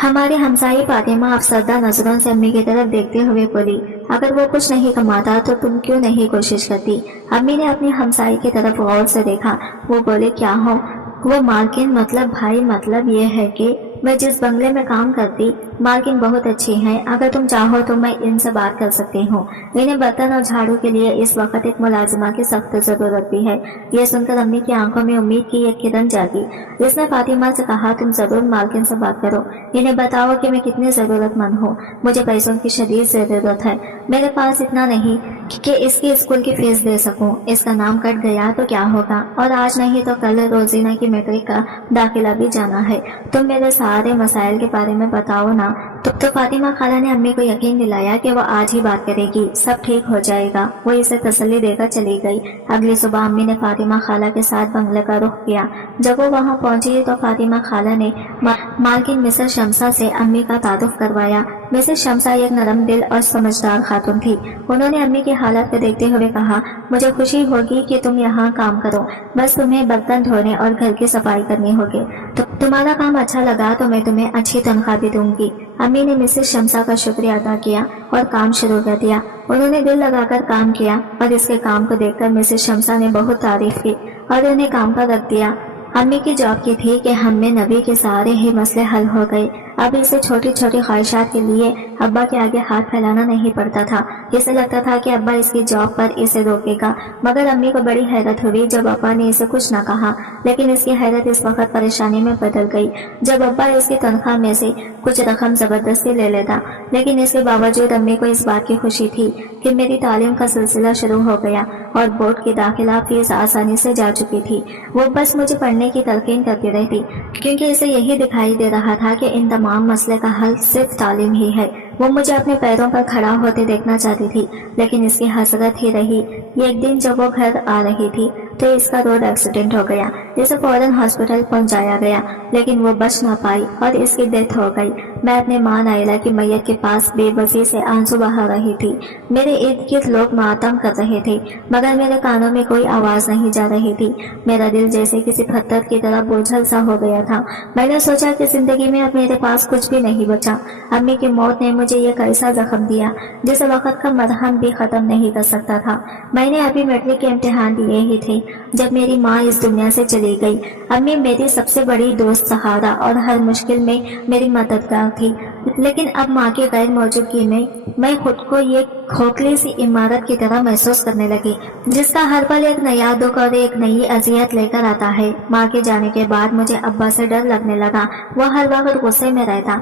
हमारी हमसाई फातिमा अफसरदा नजरों से अम्मी की तरफ देखते हुए बोली, अगर वो कुछ नहीं कमाता तो तुम क्यों नहीं कोशिश करती? अम्मी ने अपनी हमसाई की तरफ गौर से देखा। वो बोले, क्या हो? वो मालकिन मतलब भाई, मतलब ये है कि मैं जिस बंगले में काम करती मालकिन बहुत अच्छी है। अगर तुम चाहो तो मैं इनसे बात कर सकती हूँ। इन्हें बर्तन और झाड़ू के लिए इस वक्त एक मुलाजिमा की सख्त जरूरत भी है। ये सुनकर अम्मी की आंखों में उम्मीद की एक किरण जागी। इसने फातिमा से कहा, तुम जरूर मालकिन से बात करो, इन्हें बताओ कि मैं कितनी जरूरतमंद हूँ। मुझे पैसों की शदीद जरूरत है। मेरे पास इतना नहीं कि इसकी स्कूल की फीस दे सकूं। इसका नाम कट गया तो क्या होगा, और आज नहीं तो कल रोजीना की मैट्रिक का दाखिला भी जाना है। तुम मेरे सारे मसाइल के बारे में बताओ ना। तो फातिमा खाला ने अम्मी को यकीन दिलाया कि वो आज ही बात करेगी, सब ठीक हो जाएगा। वो इसे तसल्ली देकर चली गई। अगली सुबह अम्मी ने फातिमा खाला के साथ बंगले का रुख किया। जब वो वहाँ पहुंची तो फातिमा खाला ने मालकिन मिसेस शमसा से अम्मी का तारुफ करवाया। मिसेस शमसा एक नरम दिल और समझदार खातून थी। उन्होंने अम्मी की हालत को देखते हुए कहा, मुझे खुशी होगी कि तुम यहाँ काम करो, बस तुम्हें बर्तन धोने और घर की सफाई करनी होगी। तो तुम्हारा काम अच्छा लगा तो मैं तुम्हें अच्छी तनख्वाह भी दूंगी। अम्मी ने मिसेस शमसा का शुक्रिया अदा किया और काम शुरू कर दिया। उन्होंने दिल लगाकर काम किया और इसके काम को देखकर मिसेस शमसा ने बहुत तारीफ की और उन्हें काम पर रख दिया। अम्मी की जॉब की थी कि हम में नबी के सारे ही मसले हल हो गए। अब इसे छोटी छोटी ख्वाहिशात के लिए अब्बा के आगे हाथ फैलाना नहीं पड़ता था। इसे लगता था कि अब्बा इसकी जॉब पर इसे रोकेगा, मगर अम्मी को बड़ी हैरत हुई जब अब्बा ने इसे कुछ न कहा। लेकिन इसकी हैरत इस वक्त परेशानी में बदल गई जब अब्बा इसकी तनख्वाह में से कुछ रकम जबरदस्ती ले लेता। लेकिन इसके बावजूद अम्मी को इस बात की खुशी थी कि मेरी तालीम का सिलसिला शुरू हो गया और बोर्ड की दाखिला फीस आसानी से जा चुकी थी। वो बस मुझे पढ़ने की तलकीन करती रहती, क्योंकि इसे यही दिखाई दे रहा था कि इन तमाम मसले का हल सिर्फ तालीम ही है। वो मुझे अपने पैरों पर खड़ा होते देखना चाहती थी, लेकिन इसकी हसरत ही रही। एक दिन जब वो घर आ रही थी तो इसका रोड एक्सीडेंट हो गया। जिसे फौरन हॉस्पिटल पहुंचाया गया, लेकिन वो बच न पाई और इसकी डेथ हो गई। मैं अपने मां नाइला की मैयत के पास बेबसी से आंसू बहा रही थी। मेरे इर्द गिर्द लोग मातम कर रहे थे, मगर मेरे कानों में कोई आवाज नहीं जा रही थी। मेरा दिल जैसे किसी पत्थर की तरह बोझल सा हो गया था। मैंने सोचा कि जिंदगी में अब मेरे पास कुछ भी नहीं बचा। अम्मी की मौत ने मुझे ये कैसा जख्म दिया जिसे वक्त का मरहम भी खत्म नहीं कर सकता था। मैंने अभी मैट्रिक के इम्तिहान दिए ही थे जब मेरी माँ इस दुनिया से चली गई। अम्मी मेरी सबसे बड़ी दोस्त, सहारा और हर मुश्किल में मेरी मददगार थी, लेकिन अब माँ की गैर मौजूदगी में मैं खुद को ये खोखली सी इमारत की तरह महसूस करने लगी, जिसका हर पल एक नया दुख और एक नई अजियत लेकर आता है। माँ के जाने के बाद मुझे अब्बा से डर लगने लगा। वो हर वक्त गुस्से में रहता।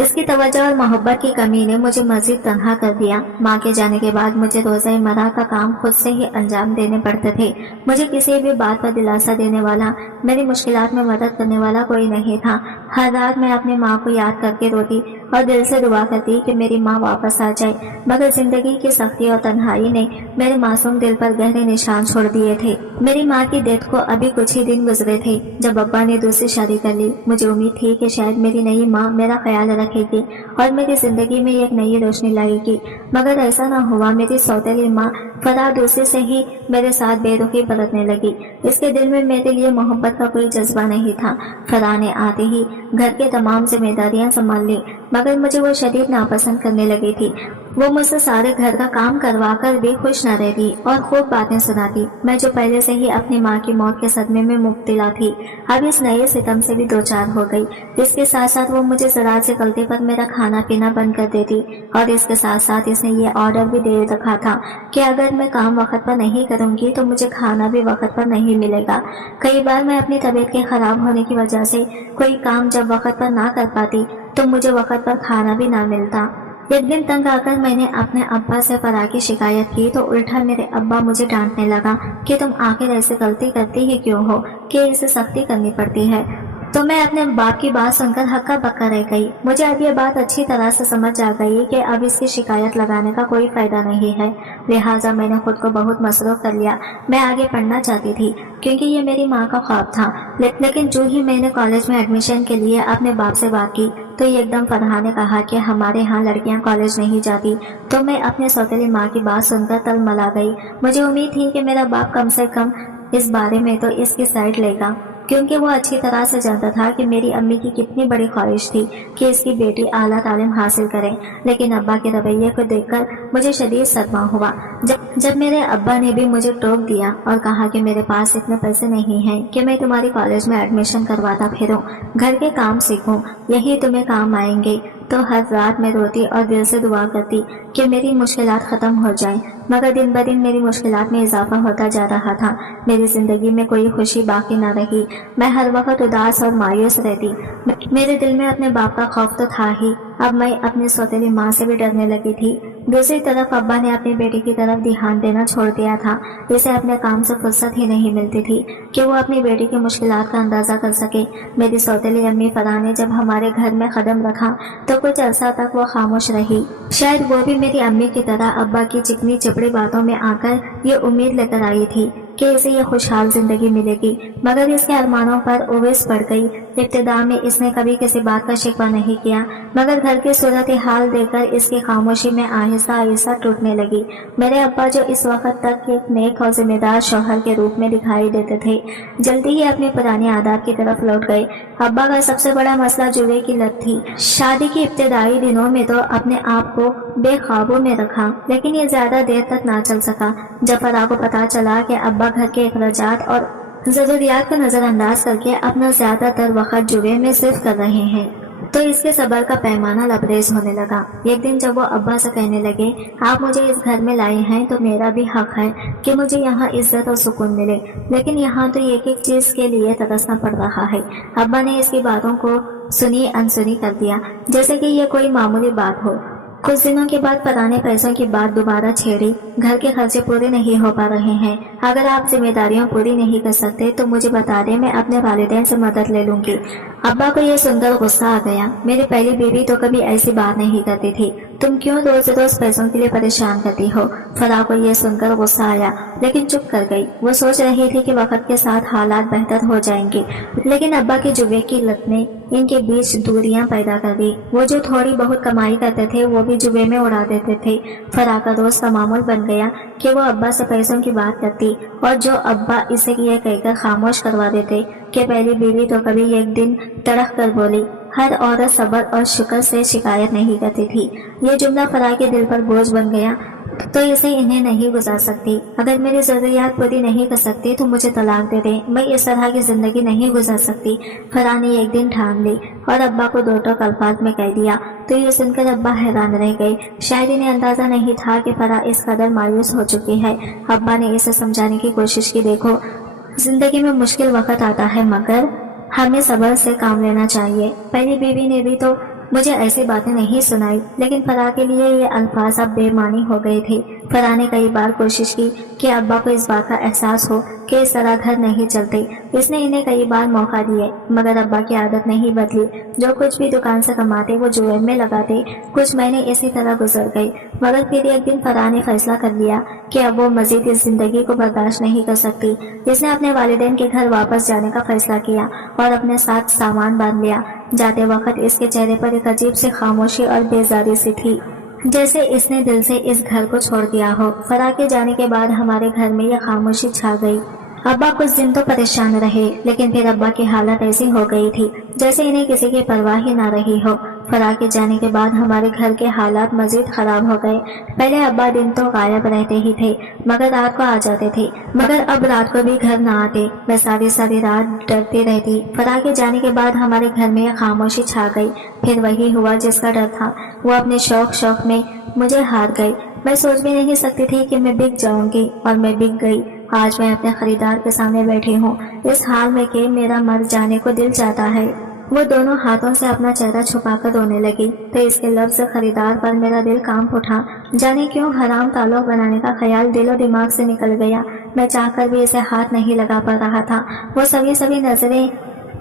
इसकी तवज्जो और मोहब्बत की कमी ने मुझे मजीद तन्हा कर दिया। माँ के जाने के बाद मुझे रोज़मर्रा का काम खुद से ही अंजाम देने पड़ते थे। मुझे किसी भी बात पर दिलासा देने वाला, मेरी मुश्किलात में मदद करने वाला कोई नहीं था। हर रात मैं अपनी माँ को याद करके रोती और दिल से दुआ करती कि मेरी माँ वापस आ जाए, मगर जिंदगी की सख्ती और तन्हाई ने मेरे मासूम दिल पर गहरे निशान छोड़ दिए थे। मेरी माँ की डेथ को अभी कुछ ही दिन गुजरे थे जब अब्बा ने दूसरी शादी कर ली। मुझे उम्मीद थी कि शायद मेरी नई माँ मेरा ख्याल रखेगी और मेरी जिंदगी में एक नई रोशनी लाएगी, मगर ऐसा न हुआ। मेरी सौतेली माँ फराह दूसरे से ही मेरे साथ बेरुखी बरतने लगी। इसके दिल में मेरे लिए मोहब्बत का कोई जज्बा नहीं था। फराह ने आते ही घर के तमाम जिम्मेदारियां संभाल ली, मगर मुझे वो शदीद नापसंद करने लगी थी। वो मुझसे सारे घर का काम करवा कर भी खुश न रहती और खूब बातें सुनाती। मैं जो पहले से ही अपनी माँ की मौत के सदमे में मुब्तला थी, अब इस नए सितम से भी दो चार हो गई। इसके साथ साथ वो मुझे जरा से गलती पर मेरा खाना पीना बंद कर देती और इसके साथ साथ इसने ये ऑर्डर भी दे रखा था कि अगर मैं काम वक्त पर नहीं करूंगी तो मुझे खाना भी वक्त पर नहीं मिलेगा। कई बार मैं अपनी तबीयत के खराब होने की वजह से कोई काम जब वक्त पर ना कर पाती तो मुझे वक्त पर खाना भी ना मिलता। एक दिन तंग आकर मैंने अपने अब्बा से फराह की शिकायत की तो उल्टा मेरे अब्बा मुझे डांटने लगा कि तुम आखिर ऐसे गलती करती ही क्यों हो कि इसे सख्ती करनी पड़ती है। तो मैं अपने बाप की बात सुनकर हक्का बक्का रह गई। मुझे अब ये बात अच्छी तरह से समझ आ गई कि अब इसकी शिकायत लगाने का कोई फायदा नहीं है, लिहाजा मैंने खुद को बहुत मसरूफ कर लिया। मैं आगे पढ़ना चाहती थी क्योंकि ये मेरी माँ का ख्वाब था, लेकिन जो ही मैंने कॉलेज में एडमिशन के लिए अपने बाप से बात की तो एकदम फरहा ने कहा कि हमारे यहाँ लड़कियाँ कॉलेज नहीं जाती। तो मैं अपने सौतेली माँ की बात सुनकर तलमला गई। मुझे उम्मीद थी कि मेरा बाप कम से कम इस बारे में तो इसकी साइड लेगा, क्योंकि वो अच्छी तरह से जानता था कि मेरी अम्मी की कितनी बड़ी ख्वाहिश थी कि इसकी बेटी आला तालीम हासिल करे। लेकिन अब्बा के रवैये को देखकर मुझे शदीद सदमा हुआ जब मेरे अब्बा ने भी मुझे टोक दिया और कहा कि मेरे पास इतने पैसे नहीं हैं कि मैं तुम्हारी कॉलेज में एडमिशन करवाता फिरूं, घर के काम सीखूं, यही तुम्हें काम आएंगे। तो हर रात मैं रोती और दिल से दुआ करती कि मेरी मुश्किलात ख़त्म हो जाएं, मगर दिन ब दिन मेरी मुश्किलात में इजाफा होता जा रहा था। मेरी ज़िंदगी में कोई खुशी बाकी ना रही। मैं हर वक्त उदास और मायूस रहती। मेरे दिल में अपने बाप का खौफ तो था ही, अब मैं अपनी सौतेली माँ से भी डरने लगी थी। दूसरी तरफ अब्बा ने अपनी बेटी की तरफ ध्यान देना छोड़ दिया था। इसे अपने काम से फुर्सत ही नहीं मिलती थी कि वो अपनी बेटी की मुश्किलात का अंदाज़ा कर सके। मेरी सौतेली अम्मी फराह ने जब हमारे घर में कदम रखा तो कुछ अर्सा तक वो खामोश रही। शायद वो भी मेरी अम्मी की तरह अब्बा की चिकनी चिपड़ी बातों में आकर ये उम्मीद लेकर आई थी कि इसे ये खुशहाल जिंदगी मिलेगी, मगर इसके अरमानों पर उवेस पड़ गई। इब्तिदा में इसने कभी किसी बात का शिकवा नहीं किया, मगर घर की सूरत हाल देखकर इसकी खामोशी में आहिस्ता आहिस्ता टूटने लगी। मेरे अब्बा जो इस वक्त तक एक नेक और जिम्मेदार शौहर के रूप में दिखाई देते थे, जल्दी ही अपनी पुरानी आदत की तरफ लौट गए। अब्बा का सबसे बड़ा मसला जुए की लत थी। शादी की इब्तिदाई दिनों में तो अपने आप को बेकाबू में रखा, लेकिन ये ज्यादा देर तक ना चल सका। जब फराह को पता चला कि अब्बा घर के अखराजात और जरूरियात को नजरअंदाज करके अपना ज्यादातर वक्त जुए में सिर्फ कर रहे हैं, तो इसके सब्र का पैमाना लबरेज होने लगा। एक दिन जब वो अब्बा से कहने लगे, आप मुझे इस घर में लाए हैं तो मेरा भी हक है कि मुझे यहाँ इज्जत और सुकून मिले, लेकिन यहाँ तो एक एक चीज के लिए तरसना पड़ रहा है। अब्बा ने इसकी बातों को सुनी अनसुनी कर दिया, जैसे कि ये कोई मामूली बात हो। कुछ दिनों के बाद पुराने पैसों की बात दोबारा छेड़ी। घर के खर्चे पूरे नहीं हो पा रहे हैं, अगर आप जिम्मेदारियां पूरी नहीं कर सकते तो मुझे बता दें, मैं अपने वालिदैन से मदद ले लूंगी। अब्बा को यह सुनकर गुस्सा आ गया। मेरी पहली बीवी तो कभी ऐसी बात नहीं करती थी। तुम क्यों रोज रोज पैसों के लिए परेशान करती हो। फराह को ये सुनकर गुस्सा आया, लेकिन चुप कर गई। वो सोच रही थी कि वक्त के साथ हालात बेहतर हो जाएंगे, लेकिन अब्बा की जुए की लत ने इनके बीच दूरियां पैदा कर दी। वो जो थोड़ी बहुत कमाई करते थे वो भी जुए में उड़ा देते थे। फराह का रोज का मामूल बन गया कि वो अब्बा से पैसों की बात करती, और जो अब्बा इसे ये कहकर खामोश करवा देते कि पहली बीवी तो कभी एक दिन तड़क कर बोली, हर औरत सब्र और शुक्र से शिकायत नहीं करती थी। ये जुमला फराह के दिल पर बोझ बन गया, तो इसे इन्हें नहीं गुजार सकती। अगर मेरी जरूरियात पूरी नहीं कर सकती तो मुझे तलाक दे दे, मैं इस तरह की जिंदगी नहीं गुजार सकती। फराह ने एक दिन ठान ली और अब्बा को दो टोक अल्फाज में कह दिया। तो ये सुनकर अब्बा हैरान रह गए। शायद इन्हें अंदाजा नहीं था कि फराह इस कदर मायूस हो चुकी है। अब्बा ने इसे समझाने की कोशिश की, देखो जिंदगी में मुश्किल वक्त आता है, मगर हमें सब्र से काम लेना चाहिए। पहली बीवी ने भी तो मुझे ऐसी बातें नहीं सुनाई, लेकिन फराह के लिए ये अल्फाज अब बेमानी हो गए थे। फराह ने कई बार कोशिश की कि अब्बा को इस बात का एहसास हो कि इस तरह घर नहीं चलते। इसने इन्हें कई बार मौका दिए, मगर अब्बा की आदत नहीं बदली। जो कुछ भी दुकान से कमाते वो जुए में लगाते। कुछ महीने इसी तरह गुजर गए, मगर फिर एक दिन फराह ने फैसला कर लिया कि अब वो मजीद इस जिंदगी को बर्दाश्त नहीं कर सकती। इसने अपने वालिदैन के घर वापस जाने का फैसला किया और अपने साथ सामान बांध लिया। जाते वक्त इसके चेहरे पर एक अजीब सी खामोशी और बेजारी सी थी, जैसे इसने दिल से इस घर को छोड़ दिया हो। फराह के जाने के बाद हमारे घर में यह खामोशी छा गई। अब्बा कुछ दिन तो परेशान रहे, लेकिन फिर अब्बा की हालत ऐसी हो गई थी जैसे इन्हें किसी की परवाह ही ना रही हो। फराह के जाने के बाद हमारे घर के हालात मजीद खराब हो गए। पहले अब्बा दिन तो गायब रहते ही थे, मगर रात को आ जाते थे, मगर अब रात को भी घर ना आते। मैं सारी सारी रात डरती रहती। फराह के जाने के बाद हमारे घर में खामोशी छा गई। फिर वही हुआ जिसका डर था, वो अपने शौक में मुझे हार गई। मैं सोच भी नहीं सकती थी कि मैं बिक जाऊंगी, और मैं बिक गई। आज मैं अपने खरीदार के सामने बैठी हूँ, इस हाल में कि मेरा मर जाने को दिल चाहता है। वो दोनों हाथों से अपना चेहरा छुपाकर रोने लगी, तो इसके लफ्ज खरीदार पर मेरा दिल कांप उठा। जाने क्यों हराम ताल्लुक बनाने का ख्याल दिलो दिमाग से निकल गया। मैं चाहकर भी इसे हाथ नहीं लगा पा रहा था। वो सभी नजरें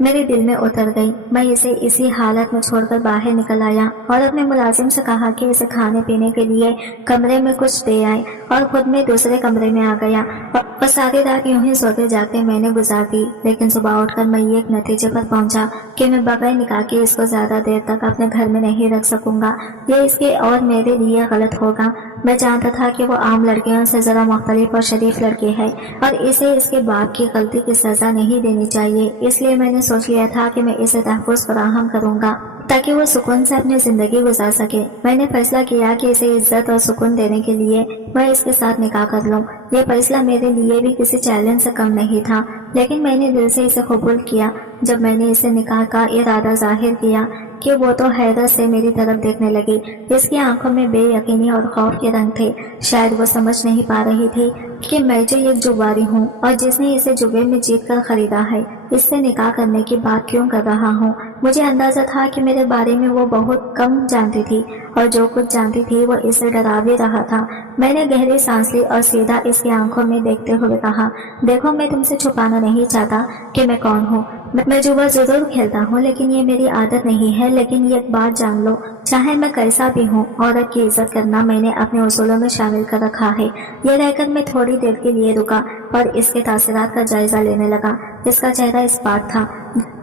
मेरे दिल में उतर गई। मैं इसे इसी हालत में छोड़कर बाहर निकल आया और अपने मुलाजिम से कहा कि इसे खाने पीने के लिए कमरे में कुछ दे आए, और खुद में दूसरे कमरे में आ गया। और सारी रात यूं ही सोते जागते मैंने गुजार दी। लेकिन सुबह उठकर मैं एक नतीजे पर पहुंचा कि मैं बगैर निकाह के इसको ज्यादा देर तक अपने घर में नहीं रख सकूंगा। ये इसके और मेरे लिए गलत होगा। मैं जानता था कि वो आम लड़कियों से जरा मुख्तलिफ और शरीफ लड़की है, और इसे इसके बाप की गलती की सजा नहीं देनी चाहिए। इसलिए मैंने सोच लिया था कि मैं इसे तहफ़्फ़ुज़ फराहम करूंगा ताकि वो सुकून से अपनी जिंदगी गुजार सके। मैंने फैसला किया कि इसे इज्जत और सुकून देने के लिए मैं इसके साथ निकाह कर लूं। यह फैसला मेरे लिए भी किसी चैलेंज से कम नहीं था, लेकिन मैंने दिल से इसे कबूल किया। जब मैंने इसे निकाह का इरादा जाहिर किया कि वो तो हैरत से मेरी तरफ देखने लगी। इसकी आंखों में बेयकीनी और खौफ के रंग थे। शायद वो समझ नहीं पा रही थी कि मैं जो एक जुआरी हूँ और जिसने इसे जुए में जीत कर खरीदा है, इससे निकाह करने की बात क्यों कर रहा हूँ। मुझे अंदाजा था कि मेरे बारे में वो बहुत कम जानती थी, और जो कुछ जानती थी वो इसे डरा भी रहा था। मैंने गहरी सांस ली और सीधा इसकी आंखों में देखते हुए कहा, देखो मैं तुमसे छुपाना नहीं चाहता कि मैं कौन हूँ। मैं जुआ जरूर खेलता हूँ, लेकिन ये मेरी आदत नहीं है। लेकिन ये एक बात जान लो, चाहे मैं कैसा भी हूँ, औरत की इज्जत करना मैंने अपने उसूलों में शामिल कर रखा है। ये रहकर मैं थोड़ी देर के लिए रुका और इसके तासीरात का जायजा लेने लगा। इसका चेहरा इस बात था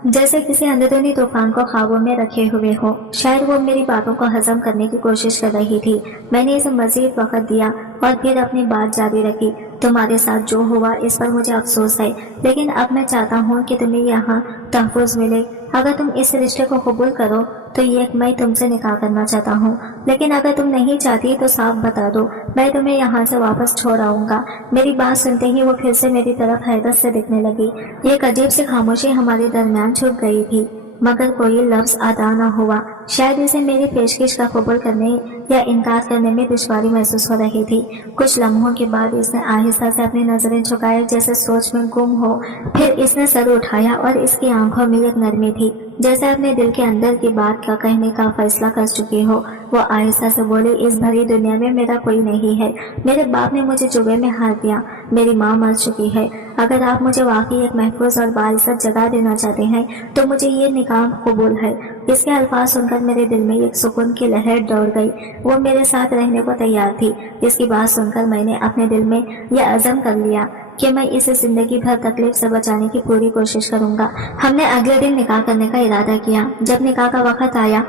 जैसे किसी अंदरूनी तूफान को ख्वाबों में रखे हुए हो। शायद वो मेरी बातों को हजम करने की कोशिश कर रही थी। मैंने इसे मजीद वक्त दिया और फिर अपनी बात जारी रखी। तुम्हारे साथ जो हुआ इस पर मुझे अफसोस है, लेकिन अब मैं चाहता हूँ कि तुम्हें यहाँ तहफ़्फ़ुज़ मिले। अगर तुम इस रिश्ते को कबूल करो तो ये मैं तुमसे निकाह करना चाहता हूँ, लेकिन अगर तुम नहीं चाहती तो साफ बता दो, मैं तुम्हें यहाँ से वापस छोड़ आऊंगा। मेरी बात सुनते ही वो फिर से मेरी तरफ हैरत से दिखने लगी। एक अजीब सी खामोशी हमारे दरमियान छुप गई थी, मगर कोई लफ्ज अदा न हुआ। शायद इसे मेरी पेशकश का कबूल करने या इनकार करने में दुश्वारी महसूस हो रही थी। कुछ लम्हों के बाद इसने आहिस्ता से अपनी नजरें झुकाए जैसे सोच में गुम हो। फिर इसने सर उठाया और इसकी आंखों में एक नरमी थी, जैसे अपने दिल के अंदर की बात का कहने का फैसला कर चुकी हो। वो आहिस्ता से बोली, इस भरी दुनिया में मेरा कोई नहीं है। मेरे बाप ने मुझे जुए में हार दिया, मेरी माँ मर चुकी है। अगर आप मुझे वाकई एक महफूज और बाइज्जत जगह देना चाहते हैं तो मुझे ये निकाह कबूल है। اس کے الفاظ سن کر میرے دل میں ایک سکون کی لہر دوڑ گئی۔ وہ میرے ساتھ رہنے کو تیار تھی۔ اس کی بات سن کر میں نے اپنے دل میں یہ عزم کر لیا کہ میں اسے زندگی بھر تکلیف سے بچانے کی پوری کوشش کروں گا۔ ہم نے اگلے دن نکاح کرنے کا ارادہ کیا۔ جب نکاح کا وقت آیا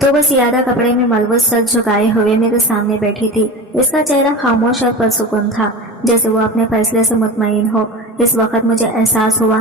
تو وہ سیادہ کپڑے میں ملبوس سر جھکائے ہوئے میرے سامنے بیٹھی تھی۔ اس کا چہرہ خاموش اور پرسکون تھا، جیسے وہ اپنے فیصلے سے مطمئن ہو۔ اس وقت مجھے احساس ہوا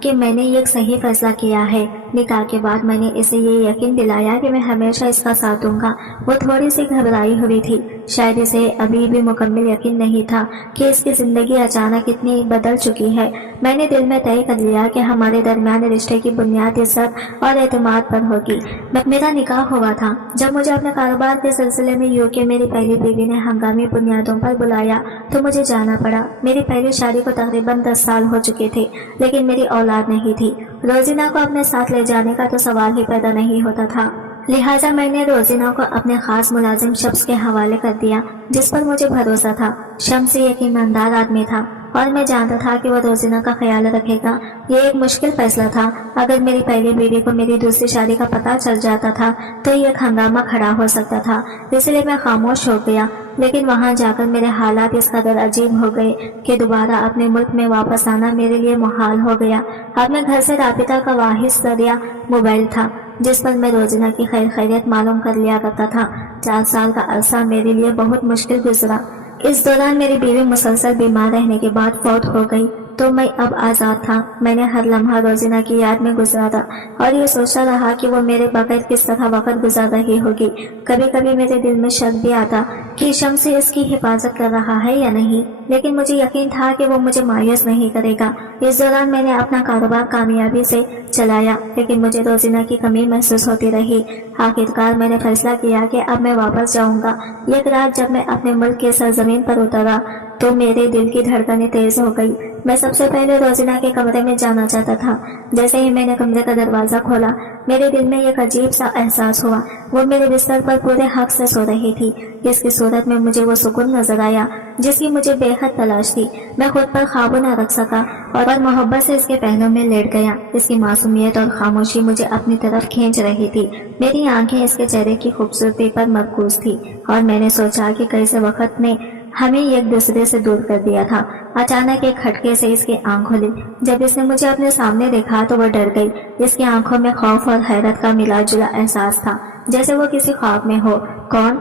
کہ میں نے ایک صحیح فیصلہ کیا ہے۔ نکاح کے بعد میں نے اسے یہ یقین دلایا کہ میں ہمیشہ اس کا ساتھ دوں گا۔ وہ تھوڑی سی گھبرائی ہوئی تھی، شاید اسے ابھی بھی مکمل یقین نہیں تھا کہ اس کی زندگی اچانک اتنی بدل چکی ہے۔ میں نے دل میں طے کر لیا کہ ہمارے درمیان رشتے کی بنیاد عزت اور اعتماد پر ہوگی۔ میرا نکاح ہوا تھا جب مجھے اپنے کاروبار کے سلسلے میں UK میری پہلی بیوی نے ہنگامی بنیادوں پر بلایا تو مجھے جانا پڑا۔ میری پہلی شادی کو تقریباً 10 سال ہو چکے تھے، لیکن میری اولاد نہیں تھی۔ روزینہ کو اپنے ساتھ لے جانے کا تو سوال ہی پیدا نہیں ہوتا تھا، لہٰذا میں نے روزینہ کو اپنے خاص ملازم شخص کے حوالے کر دیا جس پر مجھے بھروسہ تھا۔ شمس ایک ایماندار آدمی تھا اور میں جانتا تھا کہ وہ روزینہ کا خیال رکھے گا۔ یہ ایک مشکل فیصلہ تھا۔ اگر میری پہلی بیوی کو میری دوسری شادی کا پتہ چل جاتا تھا تو ایک ہنگامہ کھڑا ہو سکتا تھا، اس لیے میں خاموش ہو گیا۔ لیکن وہاں جا کر میرے حالات اس قدر عجیب ہو گئے کہ دوبارہ اپنے ملک میں واپس آنا میرے لیے محال ہو گیا۔ اپنے گھر سے رابطہ کا واحد ذریعہ موبائل تھا جس پر میں روزینہ کی خیر خیریت معلوم کر لیا کرتا تھا۔ 4 سال کا عرصہ میرے لیے بہت مشکل گزرا۔ اس دوران میری بیوی مسلسل بیمار رہنے کے بعد فوت ہو گئی تو میں اب آزاد تھا۔ میں نے ہر لمحہ روزینہ کی یاد میں گزارا اور یہ سوچتا رہا کہ وہ میرے بغیر کس طرح وقت گزار رہی ہوگی۔ کبھی کبھی میرے دل میں شک بھی آتا کہ شمس اس کی حفاظت کر رہا ہے یا نہیں، لیکن مجھے یقین تھا کہ وہ مجھے مایوس نہیں کرے گا۔ اس دوران میں نے اپنا کاروبار کامیابی سے چلایا، لیکن مجھے روزینہ کی کمی محسوس ہوتی رہی۔ آخرکار میں نے فیصلہ کیا کہ اب میں واپس جاؤں گا۔ ایک رات جب میں اپنے ملک کے سرزمین پر اترا تو میرے دل کی دھڑکنیں تیز ہو گئی۔ میں سب سے پہلے روزینہ کے کمرے میں جانا چاہتا تھا۔ جیسے ہی میں نے کمرے کا دروازہ کھولا میرے دل میں ایک عجیب سا احساس ہوا۔ وہ میرے بستر پر پورے حق سے سو رہی تھی۔ اس کی صورت میں مجھے وہ سکون نظر آیا جس کی مجھے بے حد تلاش تھی۔ میں خود پر قابو نہ رکھ سکا اور محبت سے اس کے پہلو میں لیٹ گیا۔ اس کی معصومیت اور خاموشی مجھے اپنی طرف کھینچ رہی تھی۔ میری آنکھیں اس کے چہرے کی خوبصورتی پر مرکوز تھی اور میں نے سوچا کہ کیسے وقت نے ہمیں ایک دوسرے سے دور کر دیا تھا۔ اچانک ایک کھٹکے سے اس کی آنکھ کھلی۔ جب اس نے مجھے اپنے سامنے دیکھا تو وہ ڈر گئی۔ اس کی آنکھوں میں خوف اور حیرت کا ملا جلا احساس تھا، جیسے وہ کسی خواب میں ہو۔ کون؟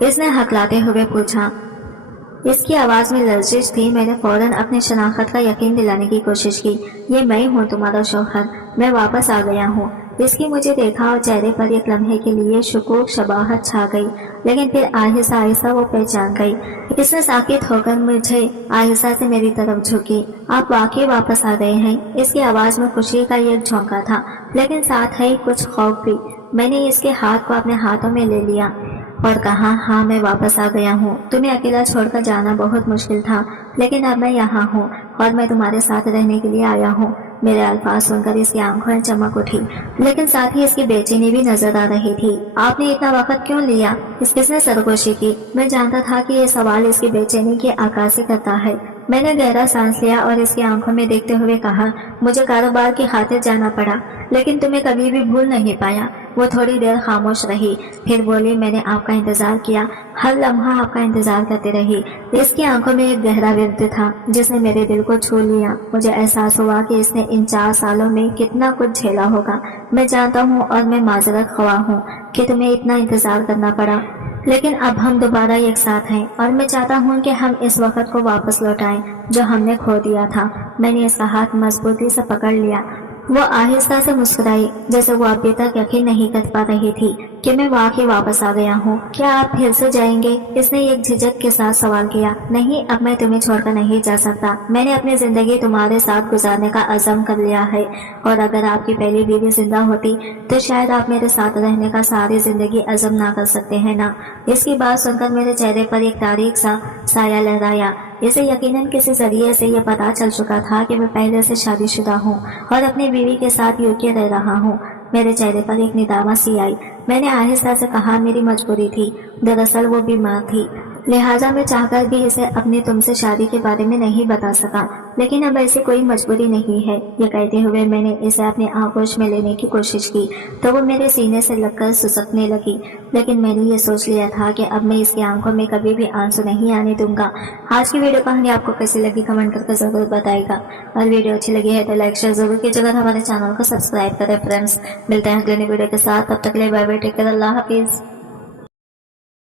اس نے ہکلاتے ہوئے پوچھا۔ اس کی آواز میں لرزش تھی۔ میں نے فوراً اپنی شناخت کا یقین دلانے کی کوشش کی۔ یہ میں ہوں، تمہارا شوہر، میں واپس آ گیا ہوں۔ اس کی مجھے دیکھا اور چہرے پر ایک لمحے کے لیے شکوک شباہت چھا گئی، لیکن پھر آہستہ آہستہ وہ پہچان گئی۔ اس نے ساکت ہو کر مجھے آہستہ سے میری طرف جھکی۔ آپ واقعی واپس آ گئے ہیں؟ اس کی آواز میں خوشی کا ایک جھونکا تھا، لیکن ساتھ ہی کچھ خوف بھی۔ میں نے اس کے ہاتھ کو اپنے ہاتھوں میں لے لیا اور کہا، ہاں میں واپس آ گیا ہوں۔ تمہیں اکیلا چھوڑ کر جانا بہت مشکل تھا، لیکن اب میں یہاں ہوں اور میں تمہارے ساتھ رہنے کے لیے آیا ہوں۔ میرے الفاظ سن کر اس کی آنکھوں چمک اٹھی، لیکن ساتھ ہی اس کی بے چینی بھی نظر آ رہی تھی۔ آپ نے اتنا وقت کیوں لیا؟ کس نے سرگوشی کی؟ میں جانتا تھا کہ یہ سوال اس کی بے چینی کی عکاسی کرتا ہے۔ میں نے گہرا سانس لیا اور اس کی آنکھوں میں دیکھتے ہوئے کہا، مجھے کاروبار کی خاطر جانا پڑا، لیکن تمہیں کبھی بھی بھول نہیں پایا۔ وہ تھوڑی دیر خاموش رہی، پھر بولی، میں نے آپ کا انتظار کیا، ہر لمحہ آپ کا انتظار کرتی رہی۔ اس کی آنکھوں میں ایک گہرا ورد تھا جس نے میرے دل کو چھو لیا۔ مجھے احساس ہوا کہ اس نے ان 4 سالوں میں کتنا کچھ جھیلا ہوگا۔ میں جانتا ہوں اور میں معذرت خواہ ہوں کہ تمہیں اتنا انتظار کرنا پڑا، لیکن اب ہم دوبارہ ایک ساتھ ہیں اور میں چاہتا ہوں کہ ہم اس وقت کو واپس لوٹائیں جو ہم نے کھو دیا تھا۔ میں نے اس کا ہاتھ مضبوطی سے پکڑ لیا۔ وہ آہستہ سے مسکرائی، جیسے وہ ابھی تک یقین نہیں کر پا رہی تھی کہ میں واقعی واپس آ گیا ہوں۔ کیا آپ پھر سے جائیں گے؟ اس نے ایک جھجک کے ساتھ سوال کیا۔ نہیں، اب میں تمہیں چھوڑ کر نہیں جا سکتا۔ میں نے اپنی زندگی تمہارے ساتھ گزارنے کا عزم کر لیا ہے، اور اگر آپ کی پہلی بیوی زندہ ہوتی تو شاید آپ میرے ساتھ رہنے کا ساری زندگی عزم نہ کر سکتے ہیں نا۔ اس کی بات سن کر میرے چہرے پر ایک تاریک سا سایہ لہرایا۔ اسے یقیناً کسی ذریعے سے یہ پتا چل چکا تھا کہ میں پہلے سے شادی شدہ ہوں اور اپنی بیوی کے ساتھ UK رہ رہا ہوں۔ میرے چہرے پر ایک ندامت سی آئی۔ میں نے آہستہ سے کہا، میری مجبوری تھی، دراصل وہ بیمار تھی، لہٰذا میں چاہ کر بھی اسے اپنی تم سے شادی کے بارے میں نہیں بتا سکا۔ لیکن اب ایسی کوئی مجبوری نہیں ہے۔ یہ کہتے ہوئے میں نے اسے اپنے آغوش میں لینے کی کوشش کی تو وہ میرے سینے سے لگ کر سسکنے لگی، لیکن میں نے یہ سوچ لیا تھا کہ اب میں اس کی آنکھوں میں کبھی بھی آنسو نہیں آنے دوں گا۔ آج کی ویڈیو کہانی آپ کو کیسی لگی کمنٹ کر کے ضرور بتائے گا، اور ویڈیو اچھی لگی ہے تو لائک شیئر ضرور کیجیے گا، ہمارے چینل کو سبسکرائب کریں۔ فرینڈس ملتے ہیں اگلے ویڈیو کے ساتھ، تب تک کے لیے بائے بائے، ٹیک کیئر، اللہ حافظ۔